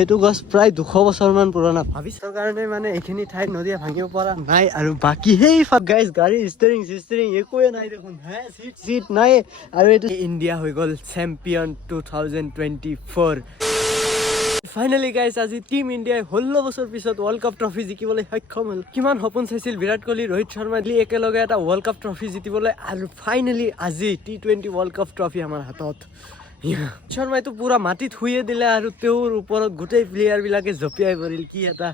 এইটো গছ প্ৰায় 200 বছৰমান পুৰণা। ভাবিছৰ কাৰণে মানে এইখিনি ঠাইত নদীয়ে ভাঙিব পৰা নাই। আৰু বাকী সেই গাইজ গাড়ী ষ্টেৰিং একোৱে নাই দেখোন। চিট নাই। আৰু এইটো ইণ্ডিয়া হৈ গ'ল চেম্পিয়ন 2024। ফাইনেলি গাইজ আজি টিম ইণ্ডিয়াই 16 বছৰ পিছত ৱৰ্ল্ড কাপ ট্ৰফি জিকিবলৈ সক্ষম হ'ল। কিমান সপোন চাইছিল বিৰাট কোহলি, ৰোহিত শৰ্মা একেলগে এটা ৱৰ্ল্ড কাপ ট্ৰফি জিকিবলৈ, আৰু ফাইনেলি আজি T20 ৱৰ্ল্ড কাপ ট্ৰফি আমাৰ হাতত। শৰ্মাইতো পুৰা মাটিত শুয়ে দিলে আৰু তেওঁৰ ওপৰত গোটেই প্লেয়াৰ বিলাকে জঁপিয়াই পৰিল। কি এটা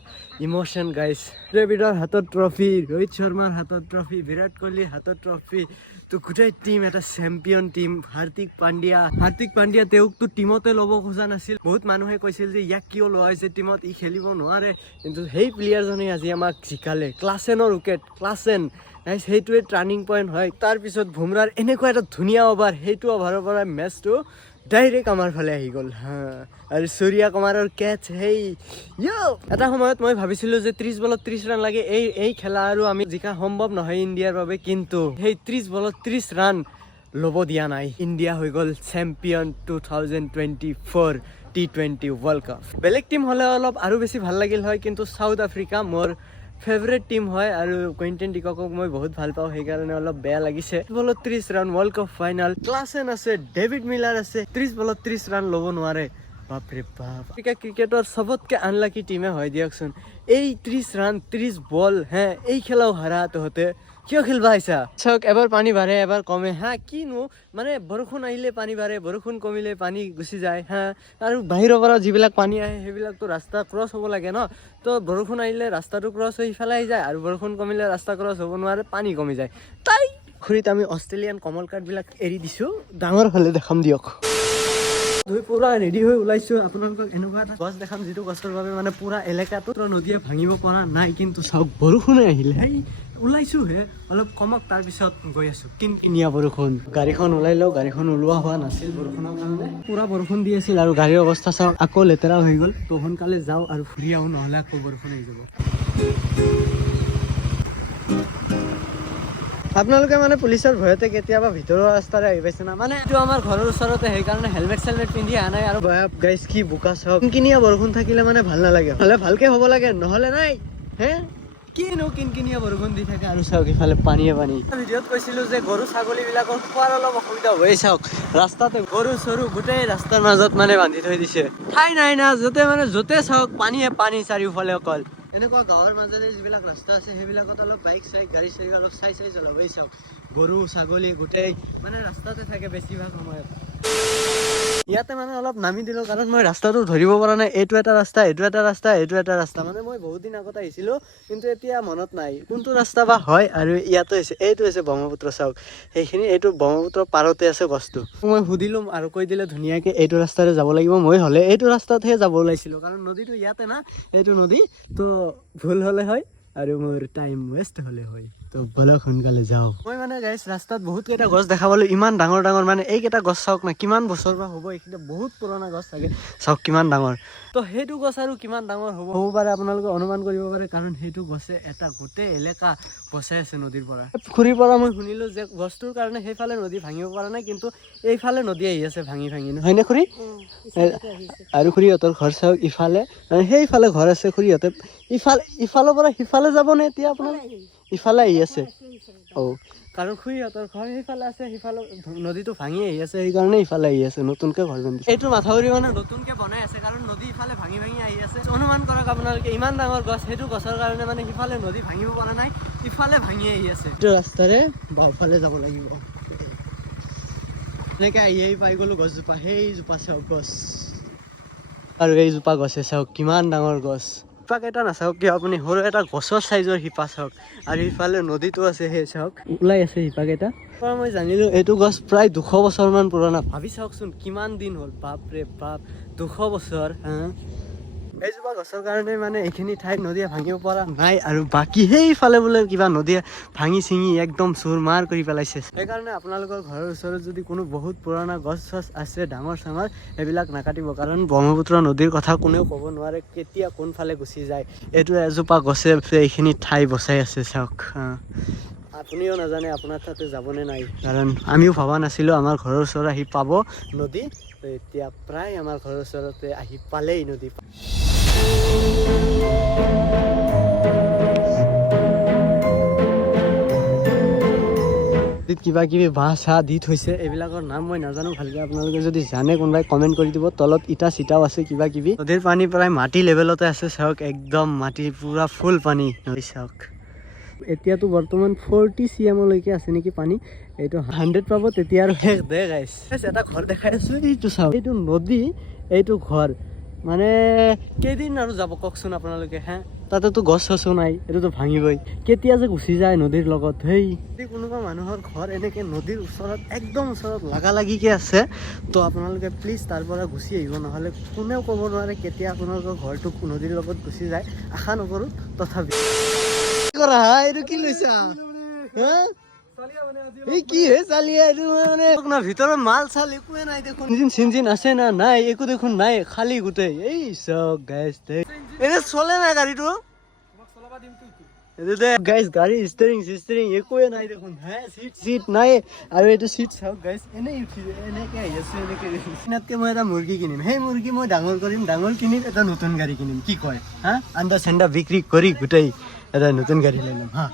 ইমোশ্যন গাইজ। দ্ৰবিড়ৰ হাতত ট্ৰফি, ৰোহিত শৰ্মাৰ হাতত ট্ৰফি, বিৰাট কোহলিৰ হাতত ট্ৰফি, তো গোটেই টিম এটা চেম্পিয়ন টিম। হাৰ্দিক পাণ্ডিয়া তেওঁকতো টিমতে ল'ব খোজা নাছিল। বহুত মানুহে কৈছিল যে ইয়াক কিয় লোৱা হৈছে টিমত, ই খেলিব নোৱাৰে, কিন্তু সেই প্লেয়াৰজনে আজি আমাক জিকালে। ক্লাছেনৰ উইকেট, ক্লাছেন গাইজ, সেইটোৱে টাৰ্ণিং পইণ্ট হয়। তাৰপিছত বুমৰাৰ এনেকুৱা এটা ধুনীয়া অভাৰ, সেইটো অভাৰৰ পৰা মেচটো ডাইৰেক্ট আমাৰ ফালে আহি গ'ল। আৰু সূৰ্য কুমাৰৰ কেটচ। এটা সময়ত মই ভাবিছিলোঁ যে 30 বলত 30 ৰান লাগে, এই খেলা আৰু আমি জিকা সম্ভৱ নহয় ইণ্ডিয়াৰ বাবে, কিন্তু সেই 30 বলত 30 ৰান ল'ব দিয়া নাই। ইণ্ডিয়া হৈ গ'ল চেম্পিয়ন 2024 T20 ৱৰ্ল্ড কাপ। বেলেগ টিম হ'লে অলপ আৰু বেছি ভাল লাগিল হয়, কিন্তু চাউথ আফ্ৰিকা মোৰ ফেভৰেট টিম হয় আৰু কুইণ্টন ডিকক মই বহুত ভাল পাওঁ, সেইকাৰণে অলপ বেয়া লাগিছে। বলত 30 run, world cup final, Klaasen আছে, ডেভিড মিলাৰ আছে, 30 বলত 30 ৰান ল'ব নোৱাৰে। বাপৰে বাপ, ক্ৰিকেটৰ চবতকে আনলাকি টিমে হয় দিয়কচোন। এই 30 ৰান 30 বল এই খেলাও হাৰা তহঁতে কিয় খেলবা আহিছা? চাওক, এবাৰ পানী বাঢ়ে এবাৰ কমে। কিনো মানে বৰষুণ আহিলে পানী বাঢ়ে, বৰষুণ কমিলে পানী গুচি যায়। আৰু বাহিৰৰ পৰা যিবিলাক পানী আহে সেইবিলাকতো ৰাস্তা ক্ৰছ হ'ব লাগে ন, তো বৰষুণ আহিলে ৰাস্তাটো ক্ৰছ হৈ সিফালে আহি যায়, আৰু বৰষুণ কমিলে ৰাস্তা ক্ৰছ হ'ব নোৱাৰে, পানী কমি যায়। খুৰীত আমি অষ্ট্ৰেলিয়ান কমল কাৰ্ডবিলাক এৰি দিছোঁ, ডাঙৰ হ'লে দেখাম দিয়ক। পুৰা ৰেডি হৈ ওলাইছোঁ। আপোনালোকক এনেকুৱা এটা গছ দেখাম যিটো গছৰ বাবে মানে পুৰা এলেকাটো নদীয়ে ভাঙিব পৰা নাই, কিন্তু চাওক বৰষুণে আহিলে। ওলাইছোঁ অলপ কমক, তাৰপিছত গৈ আছোঁ। কিনকিনীয়া বৰষুণ। গাড়ীখন ওলাই লওঁ, গাড়ীখন ওলোৱা হোৱা নাছিল বৰষুণৰ কাৰণে, পুৰা বৰষুণ দি আছিল। আৰু গাড়ীৰ অৱস্থা চাওক, আকৌ লেতেৰা হৈ গ'ল। তো সোনকালে যাওঁ আৰু ফুৰি আহোঁ, নহ'লে আকৌ বৰষুণ আহি যাব। আপোনালোকে মানে পুলিচৰ ভয়তে কেতিয়াবা ভিতৰৰ ৰাস্তাৰে আহি পাইছে না, মানে এইটো আমাৰ ঘৰৰ ওচৰতে, সেইকাৰণে হেলমেট পিন্ধি অহা নাই। আৰু গাইজ কি বোকা চাওক, কিনকিনীয়া বৰষুণ থাকিলে মানে ভাল নালাগে, হ'লে ভালকে হ'ব লাগে, নহ'লে নাই। কিনো কিনকিনীয়া বৰষুণ দি থাকে। আৰু চাওক ইফালে পানীয়ে পানী। ভিডিঅ'ত কৈছিলোঁ যে গৰু ছাগলী বিলাকৰ খোৱাৰ অলপ অসুবিধা হৈ, চাওক ৰাস্তাতে গৰু চৰু গোটেই ৰাস্তাৰ মাজত মানে বান্ধি থৈ দিছে, ঠাই নাই না। য'তে চাওক পানীয়ে পানী, চাৰিওফালে অকল। এনেকুৱা গাঁৱৰ মাজেৰে যিবিলাক ৰাস্তা আছে সেইবিলাকত অলপ বাইক গাড়ী চাড়ী অলপ চাই চলাব। চাওক গৰু ছাগলী গোটেই মানে ৰাস্তাতে থাকে বেছিভাগ সময়ত। ইয়াতে মানে অলপ নামি দিলোঁ, কাৰণ মই ৰাস্তাটো ধৰিব পৰা নাই। এইটো এটা ৰাস্তা, এইটো এটা ৰাস্তা, এইটো এটা ৰাস্তা। মানে মই বহুত দিন আগত আহিছিলোঁ, কিন্তু এতিয়া মনত নাই কোনটো ৰাস্তা বা হয়। আৰু ইয়াতে এইটো হৈছে ব্ৰহ্মপুত্ৰ। চাওক সেইখিনি, এইটো ব্ৰহ্মপুত্ৰৰ পাৰতে আছে গছটো। মই সুধিলোঁ আৰু কৈ দিলে ধুনীয়াকৈ এইটো ৰাস্তাৰে যাব লাগিব। মই হ'লে এইটো ৰাস্তাতহে যাব ওলাইছিলোঁ, কাৰণ নদীটো ইয়াতে না, এইটো নদী, তো ভুল হ'লে হয় আৰু মোৰ টাইম ৱেষ্ট হ'লে হয়। তো বলক সোনকালে যাওঁ। মই মানে গাইছ ৰাস্তাত বহুত কেইটা গছ দেখা পালোঁ, ইমান ডাঙৰ ডাঙৰ। মানে এইকেইটা গছ চাওক না, কিমান বছৰ বা হ'ব, এইখিনি বহুত পুৰণা গছ থাকে। চাওক কিমান ডাঙৰ। তো সেইটো গছ আৰু কিমান ডাঙৰ হ'ব পাৰে আপোনালোকে অনুমান কৰিব পাৰে, কাৰণ সেইটো গছে এটা গোটেই এলেকা বচাই আছে নদীৰ পৰা। পুখুৰীৰ পৰা মই শুনিলোঁ যে গছটোৰ কাৰণে সেইফালে নদী ভাঙিব পৰা নাই, কিন্তু এইফালে নদী আহি আছে ভাঙি হয়নে খুৰী? আৰু খুৰীহঁতৰ ঘৰ চাওক ইফালে, সেইফালে ঘৰ আছে খুৰীহঁতে। ইফালৰ পৰা সিফালে যাব নে এতিয়া আপোনাৰ? ইফালে আহি আছে। কাৰণ খুৰীহঁতৰ ঘৰ সেইফালে আছে, সিফালে নদীটো ভাঙি আহি আছে, সেইকাৰণে ইফালে আহি আছে, নতুনকে ঘৰ বান্ধিছে। এইটো মাথাউৰি মানে নতুনকে বনাই আছে, কাৰণ নদী ইফালে ভাঙি আহি আছে। অনুমান কৰক আপোনালোকে, ইমান ডাঙৰ গছ, সেইটো গছৰ কাৰণে মানে সিফালে নদী ভাঙিব পৰা নাই, ইফালে ভাঙি আহি আছে। এইটো ৰাস্তাৰে বাওঁফালে যাব লাগিব। এনেকে আহি পাই গ'লো গছজোপা। সেইজোপা চাওক গছ, আৰু এইজোপা গছে চাওক কিমান ডাঙৰ গছ। শিপা কেইটা নাচাওক কিয় আপুনি, সৰু এটা গছৰ চাইজৰ শিপা চাওক। আৰু ইফালে নদীটো আছে, সেই চাওক ওলাই আছে শিপা কেইটা। মই জানিলোঁ এইটো গছ প্ৰায় 200 বছৰমান পুৰণা। ভাবি চাওকচোন কিমান দিন হ'ল, বাপৰে বাপ, 200 বছৰ। এইজোপা গছৰ কাৰণে মানে এইখিনি ঠাইত নদীয়ে ভাঙিব পৰা নাই, আৰু বাকী সেইফালে বোলে কিবা নদীয়ে ভাঙি চিঙি একদম চুৰ মাৰ কৰি পেলাইছে। সেইকাৰণে আপোনালোকৰ ঘৰৰ ওচৰত যদি কোনো বহুত পুৰণা গছ চছ আছে ডাঙৰ চাঙৰ, সেইবিলাক নাকাটিব, কাৰণ ব্ৰহ্মপুত্ৰ নদীৰ কথা কোনেও ক'ব নোৱাৰে কেতিয়া কোনফালে গুচি যায়। এইটো এজোপা গছে এইখিনি ঠাই বচাই আছে চাওক। আপুনিও নাজানে আপোনাৰ তাতে যাবনে নাই, কাৰণ আমিও ভবা নাছিলোঁ আমাৰ ঘৰৰ ওচৰত আহি পাব নদী। তো এতিয়া প্ৰায় আমাৰ ঘৰৰ ওচৰতে আহি পালেই নদী। কিবা কিবি বাঁহ চাহ দি থৈছে, এইবিলাকৰ নাম মই নাজানো ভালকে, আপোনালোকে যদি জানে কোনোবাই কমেণ্ট কৰি দিব। তলত ইটা চিটাও আছে কিবা কিবি। নদীৰ পানী প্ৰায় মাটি লেভেলতে আছে, চাওক একদম মাটি পুৰা ফুল পানী নদী চাওক। এতিয়াতো বৰ্তমান 40 cm লৈকে আছে নেকি পানী, এইটো 100 পাব তেতিয়া আৰু শেষ দে গাইছ। এটা ঘৰ দেখাই আছো, এইটো চাওক, এইটো নদী, এইটো ঘৰ, মানে কেইদিন আৰু যাব কওকচোন আপোনালোকে। হা, তাতেতো গছ চছো নাই, এইটোতো ভাঙিবই, কেতিয়া যে গুচি যায় নদীৰ লগত। সেই কোনোবা মানুহৰ ঘৰ এনেকে নদীৰ ওচৰত একদম ওচৰত লাগালাগিকে আছে, তো আপোনালোকে প্লিজ তাৰ পৰা গুচি আহিব, নহ'লে কোনেও ক'ব নোৱাৰে কেতিয়া আপোনালোকৰ ঘৰটো নদীৰ লগত গুচি যায়। আশা নকৰোঁ, তথাপি কৰা এইটো কি লৈছা? হা, এই কি হে চালিয়া, এইটো মানে ভিতৰত মাল চাল একোৱে নাই দেখোন। ইঞ্জিন চিঞ্জিন আছে না নাই, একো দেখোন নাই, খালী গোটেই। এই চক গাইছ, এনে চলে নাই গাড়ীটো, গাইছ গাড়ী ষ্টেৰিং চিষ্টেৰিং একোৱে নাই দেখোন। হ্যাঁ, চিট নাই, আৰু এইটো চিট চাওক গাইছ, এনেই উঠিছে, এনেকে আহি আছে, এনেকে। চিনাতকে মই এটা মুৰ্গী কিনিম, সেই মুৰ্গী মই ডাঙৰ কৰিম, ডাঙৰ কিনিম, এটা নতুন গাড়ী কিনিম, কি কয়? হা, আন্দা চেন্দা বিক্ৰী কৰি গোটেই এটা নতুন গাড়ী লৈ ল'ম। হা,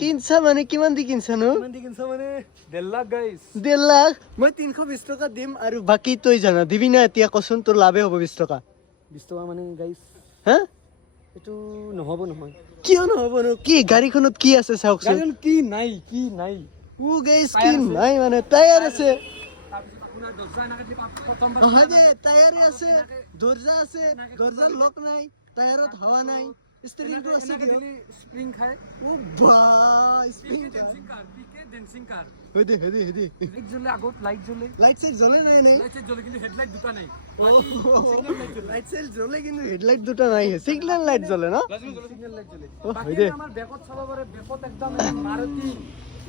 কিনছা মানে কিমান দি কিনছা নো? 1.5 লাখ গাইছ। 1.5 লাখ? মই 320 টকা দিম, আৰু বাকী তই জানা দিবি না? এতিয়া কচোন, তোৰ লাভে হ'ব 20 টকা। 20 টকা মানে গাইছ, হা, এইটো নহ'ব নহয়। কিয় নহ'ব নো? কি গাড়ীখনত কি আছে চাওকচোন। গাড়ীখন কি নাই, কি নাই? ও গাইছ, কি নাই মানে? টায়াৰ আছে, তাৰপিছত আপোনাৰ দৰ্জা এনেকে দি প্ৰথম হয় দে, টায়াৰে আছে, দৰ্জা আছে, দৰ্জাৰ লক নাই, টায়াৰত হাৱা নাই, ষ্টেৰিংটো আছে কি? স্প্ৰিং খায়। ও বা, স্প্ৰিং ডেন্সিং কাৰ, পিকে ডেন্সিং কাৰ। হয় দে, হয় দে, হয় দে। লাইট জ্বলে, আগত লাইট জ্বলে। লাইট চাইট জ্বলে নাই নে? লাইট চাইট জ্বলে, কিন্তু হেডলাইট দুটা নাই। লাইট চাইট জ্বলে কিন্তু হেডলাইট দুটা নাই, সিগনেল লাইট জ্বলে ন? সিগনেল লাইট জ্বলে। অ, হয় বাকী দে। আমাৰ বেকত চাব পাৰে, বেকত একদম মাৰুতি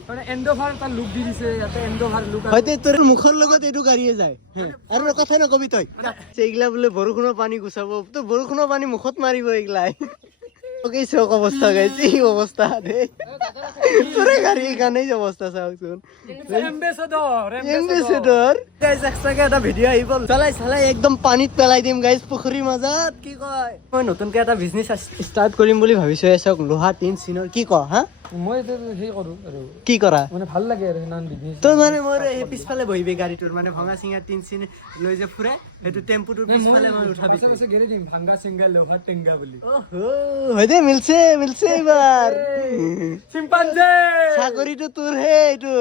মানে এণ্ডোভাৰ এটা লুক দি দিছে, ইয়াতে এণ্ডোভাৰ লুক। হয়তো তোৰ মুখৰ লগত এইটো গাড়ীয়ে যায়। আৰু কথা নকবি তই, এইগিলা বোলে বৰষুণৰ পানী গুচাব, তো বৰষুণৰ পানী মুখত মাৰিব এইগিলাই। চক অৱস্থা গাইছে, এই অৱস্থা দে তোৰে গাড়ী কাৰণেই অৱস্থা চাওকচোন। এম্বেছেডৰ গাইছ, এক্সট্ৰাকে এটা ভিডিঅ' আহিব, চালাই চালাই একদম পানীত পেলাই দিম গাইছ, পুখুৰীৰ মাজত। কি কয়, মই নতুনকে এটা বিজনেছ ষ্টাৰ্ট কৰিম বুলি ভাবিছো। চাওক, লোহা টিন চিনৰ, কি ক? হা, মই সেই কৰোঁ আৰু কি কৰা? মানে ভাল লাগে আৰু ইমান বিজনেছ। তই মানে মোৰ এই পিছফালে বহিবি, গাড়ীটোৰ মানে ভঙা চিঙা টিন চিন লৈ যে ফুৰে, সেইটো টেম্পুটোৰ পিছফালে মই উঠাবি। গেৰি দিম ভাংগা চিংগা লোহা টেংগা বুলি। হয় দে, মিলছে মিলছে এইবাৰ। চিম্পাঞ্জী চাকৰিটো তোৰ হে, এইটো